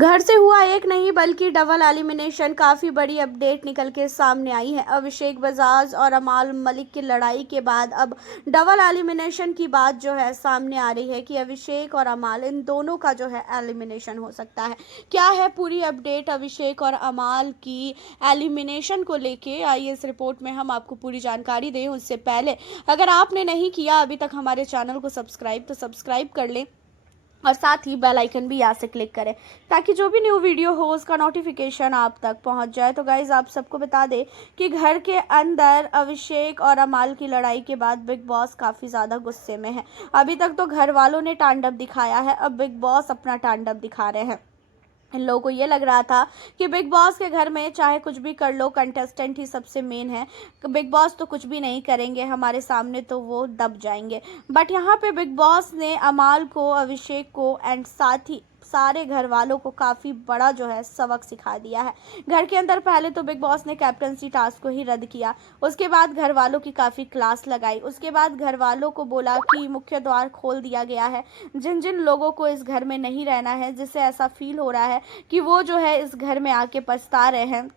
घर से हुआ एक नहीं बल्कि डबल एलिमिनेशन। काफ़ी बड़ी अपडेट निकल के सामने आई है। अभिषेक बजाज और अमाल मलिक की लड़ाई के बाद अब डबल एलिमिनेशन की बात जो है सामने आ रही है कि अभिषेक और अमाल इन दोनों का जो है एलिमिनेशन हो सकता है। क्या है पूरी अपडेट अभिषेक और अमाल की एलिमिनेशन को लेके, आइए इस रिपोर्ट में हम आपको पूरी जानकारी दें। उससे पहले अगर आपने नहीं किया अभी तक हमारे चैनल को सब्सक्राइब तो सब्सक्राइब कर लें और साथ ही बेल आइकन भी यहाँ से क्लिक करें ताकि जो भी न्यू वीडियो हो उसका नोटिफिकेशन आप तक पहुँच जाए। तो गाइज़ आप सबको बता दें कि घर के अंदर अभिषेक और अमाल की लड़ाई के बाद बिग बॉस काफ़ी ज़्यादा गुस्से में है। अभी तक तो घर वालों ने तांडव दिखाया है, अब बिग बॉस अपना तांडव दिखा रहे हैं। इन लोगों को ये लग रहा था कि बिग बॉस के घर में चाहे कुछ भी कर लो, कंटेस्टेंट ही सबसे मेन है। बिग बॉस तो कुछ भी नहीं करेंगे हमारे सामने तो वो दब जाएंगे। बट यहाँ पे बिग बॉस ने अमाल को, अभिषेक को एंड साथ ही सारे घर वालों को काफ़ी बड़ा जो है सबक सिखा दिया है। घर के अंदर पहले तो बिग बॉस ने कैप्टनसी टास्क को ही रद्द किया, उसके बाद घर वालों की काफ़ी क्लास लगाई, उसके बाद घर वालों को बोला कि मुख्य द्वार खोल दिया गया है। जिन जिन लोगों को इस घर में नहीं रहना है, जिससे ऐसा फील हो रहा है कि वो जो है इस घर में आके पछता रहे हैं,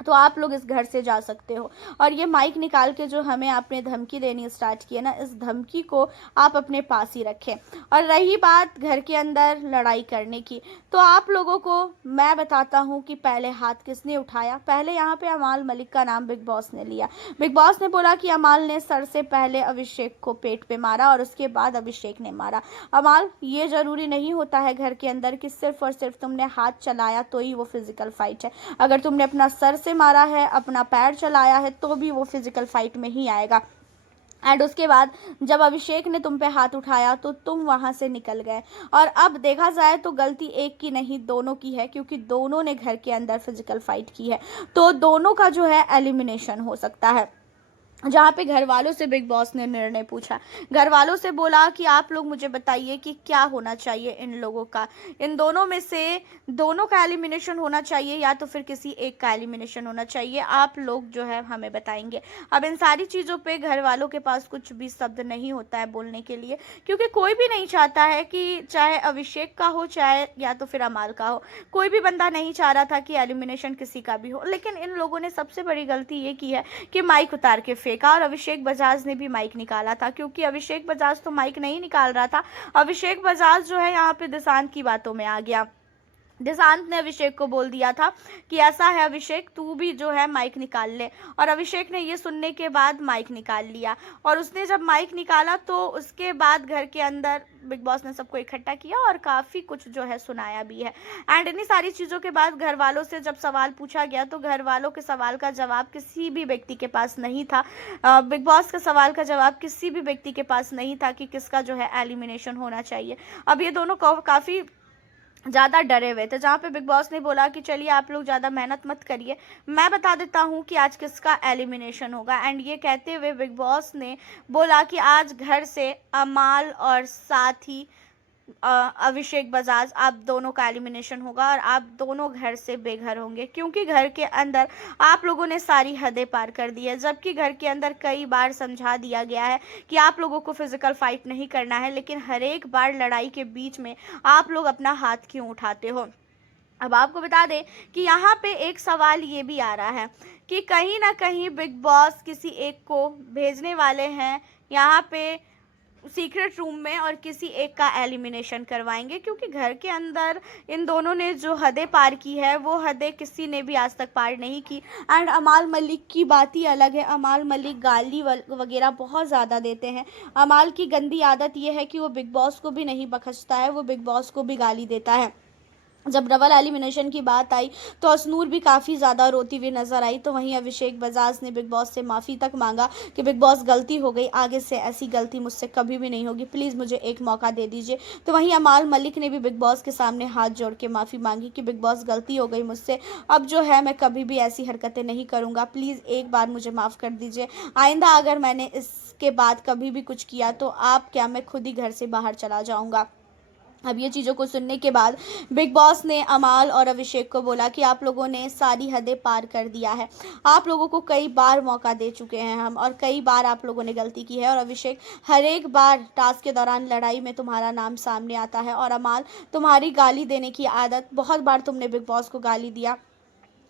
तो आप लोग इस घर से जा सकते हो। और ये माइक निकाल के जो हमें आपने धमकी देनी स्टार्ट की है ना, इस धमकी को आप अपने पास ही रखें। और रही बात घर के अंदर लड़ाई करने की, तो आप लोगों को मैं बताता हूँ कि पहले हाथ किसने उठाया। पहले यहाँ पे अमाल मलिक का नाम बिग बॉस ने लिया। बिग बॉस ने बोला कि अमाल ने सर से पहले अभिषेक को पेट पे मारा और उसके बाद अभिषेक ने मारा। अमाल, ये ज़रूरी नहीं होता है घर के अंदर कि सिर्फ और सिर्फ तुमने हाथ चलाया तो ही वो फिजिकल फाइट है। अगर तुमने अपना सर से मारा है, अपना पैर चलाया है, तो भी वो फिजिकल फाइट में ही आएगा। एंड उसके बाद जब अभिषेक ने तुम पे हाथ उठाया तो तुम वहां से निकल गए। और अब देखा जाए तो गलती एक की नहीं दोनों की है, क्योंकि दोनों ने घर के अंदर फिजिकल फाइट की है। तो दोनों का जो है एलिमिनेशन हो सकता है। जहाँ पे घर वालों से बिग बॉस ने निर्णय पूछा, घर वालों से बोला कि आप लोग मुझे बताइए कि क्या होना चाहिए इन लोगों का, इन दोनों में से दोनों का एलिमिनेशन होना चाहिए या तो फिर किसी एक का एलिमिनेशन होना चाहिए, आप लोग जो है हमें बताएंगे। अब इन सारी चीज़ों पे घर वालों के पास कुछ भी शब्द नहीं होता है बोलने के लिए, क्योंकि कोई भी नहीं चाहता है कि चाहे अभिषेक का हो चाहे या तो फिर अमाल का हो, कोई भी बंदा नहीं चाह रहा था कि एलिमिनेशन किसी का भी हो। लेकिन इन लोगों ने सबसे बड़ी गलती ये की है कि माइक उतार के फेंका। और अभिषेक बजाज ने भी माइक निकाला था, क्योंकि अभिषेक बजाज तो माइक नहीं निकाल रहा था। अभिषेक बजाज जो है यहाँ पे दिशांत की बातों में आ गया। दिशांत ने अभिषेक को बोल दिया था कि ऐसा है अभिषेक, तू भी जो है माइक निकाल ले। और अभिषेक ने ये सुनने के बाद माइक निकाल लिया। और उसने जब माइक निकाला तो उसके बाद घर के अंदर बिग बॉस ने सबको इकट्ठा किया और काफ़ी कुछ जो है सुनाया भी है। एंड इन्हीं सारी चीज़ों के बाद घर वालों से जब सवाल पूछा गया तो घर वालों के सवाल का जवाब किसी भी व्यक्ति के पास नहीं था। बिग बॉस का सवाल का जवाब किसी भी व्यक्ति के पास नहीं था कि किसका जो है एलिमिनेशन होना चाहिए। अब ये दोनों काफ़ी ज़्यादा डरे हुए थे, जहाँ पे बिग बॉस ने बोला कि चलिए आप लोग ज़्यादा मेहनत मत करिए, मैं बता देता हूँ कि आज किसका एलिमिनेशन होगा। एंड ये कहते हुए बिग बॉस ने बोला कि आज घर से अमाल और साथ ही अभिषेक बजाज, आप दोनों का एलिमिनेशन होगा और आप दोनों घर से बेघर होंगे, क्योंकि घर के अंदर आप लोगों ने सारी हदें पार कर दी है। जबकि घर के अंदर कई बार समझा दिया गया है कि आप लोगों को फिजिकल फाइट नहीं करना है, लेकिन हर एक बार लड़ाई के बीच में आप लोग अपना हाथ क्यों उठाते हो। अब आपको बता दें कि यहाँ पे एक सवाल ये भी आ रहा है कि कहीं ना कहीं बिग बॉस किसी एक को भेजने वाले हैं यहाँ पे सीक्रेट रूम में और किसी एक का एलिमिनेशन करवाएंगे, क्योंकि घर के अंदर इन दोनों ने जो हदें पार की है वो हदें किसी ने भी आज तक पार नहीं की। एंड अमाल मलिक की बात ही अलग है। अमाल मलिक गाली वगैरह बहुत ज़्यादा देते हैं। अमाल की गंदी आदत ये है कि वो बिग बॉस को भी नहीं बख्शता है, वो बिग बॉस को भी गाली देता है। जब डबल एलिमिनेशन की बात आई तो असनूर भी काफ़ी ज़्यादा रोती हुई नजर आई, तो वहीं अभिषेक बजाज ने बिग बॉस से माफ़ी तक मांगा कि बिग बॉस गलती हो गई, आगे से ऐसी गलती मुझसे कभी भी नहीं होगी, प्लीज़ मुझे एक मौका दे दीजिए। तो वहीं अमाल मलिक ने भी बिग बॉस के सामने हाथ जोड़ के माफ़ी मांगी कि बिग बॉस गलती हो गई मुझसे, अब जो है मैं कभी भी ऐसी हरकतें नहीं करूँगा, प्लीज़ एक बार मुझे माफ़ कर दीजिए। आइंदा अगर मैंने इसके बाद कभी भी कुछ किया तो आप क्या, मैं खुद ही घर से बाहर चला जाऊँगा। अब ये चीज़ों को सुनने के बाद बिग बॉस ने अमाल और अभिषेक को बोला कि आप लोगों ने सारी हदें पार कर दिया है। आप लोगों को कई बार मौका दे चुके हैं हम, और कई बार आप लोगों ने गलती की है। और अभिषेक, हर एक बार टास्क के दौरान लड़ाई में तुम्हारा नाम सामने आता है। और अमाल, तुम्हारी गाली देने की आदत, बहुत बार तुमने बिग बॉस को गाली दिया,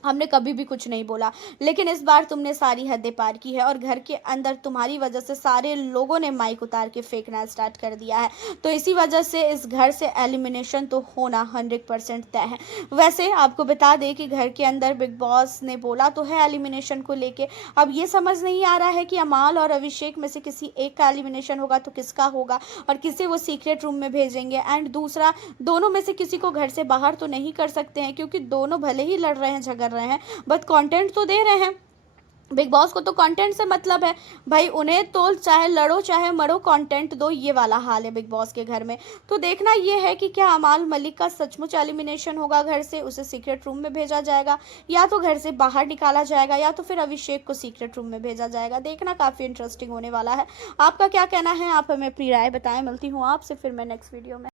हमने कभी भी कुछ नहीं बोला, लेकिन इस बार तुमने सारी हदें पार की है। और घर के अंदर तुम्हारी वजह से सारे लोगों ने माइक उतार के फेंकना स्टार्ट कर दिया है। तो इसी वजह से इस घर से एलिमिनेशन तो होना 100% तय है। वैसे आपको बता दें कि घर के अंदर बिग बॉस ने बोला तो है एलिमिनेशन को लेके। अब ये समझ नहीं आ रहा है कि अमाल और अभिषेक में से किसी एक का एलिमिनेशन होगा तो किसका होगा, और किसे वो सीक्रेट रूम में भेजेंगे। एंड दूसरा, दोनों में से किसी को घर से बाहर तो नहीं कर सकते हैं, क्योंकि दोनों भले ही लड़ रहे हैं, झगड़ रहे हैं, बट कंटेंट तो दे रहे हैं। बिग बॉस को तो कंटेंट से मतलब है भाई, उन्हें तो चाहे लड़ो चाहे मरो, कंटेंट दो, ये वाला हाल है बिग बॉस के घर में। तो देखना ये है कि क्या अमाल मलिक का सचमुच एलिमिनेशन होगा घर से, उसे सीक्रेट रूम में भेजा जाएगा, या तो घर से बाहर निकाला जाएगा, या तो फिर अभिषेक को सीक्रेट रूम में भेजा जाएगा। देखना काफ़ी इंटरेस्टिंग होने वाला है। आपका क्या कहना है, आप हमें अपनी राय बताएं। मिलती हूँ आपसे फिर मैं नेक्स्ट वीडियो में।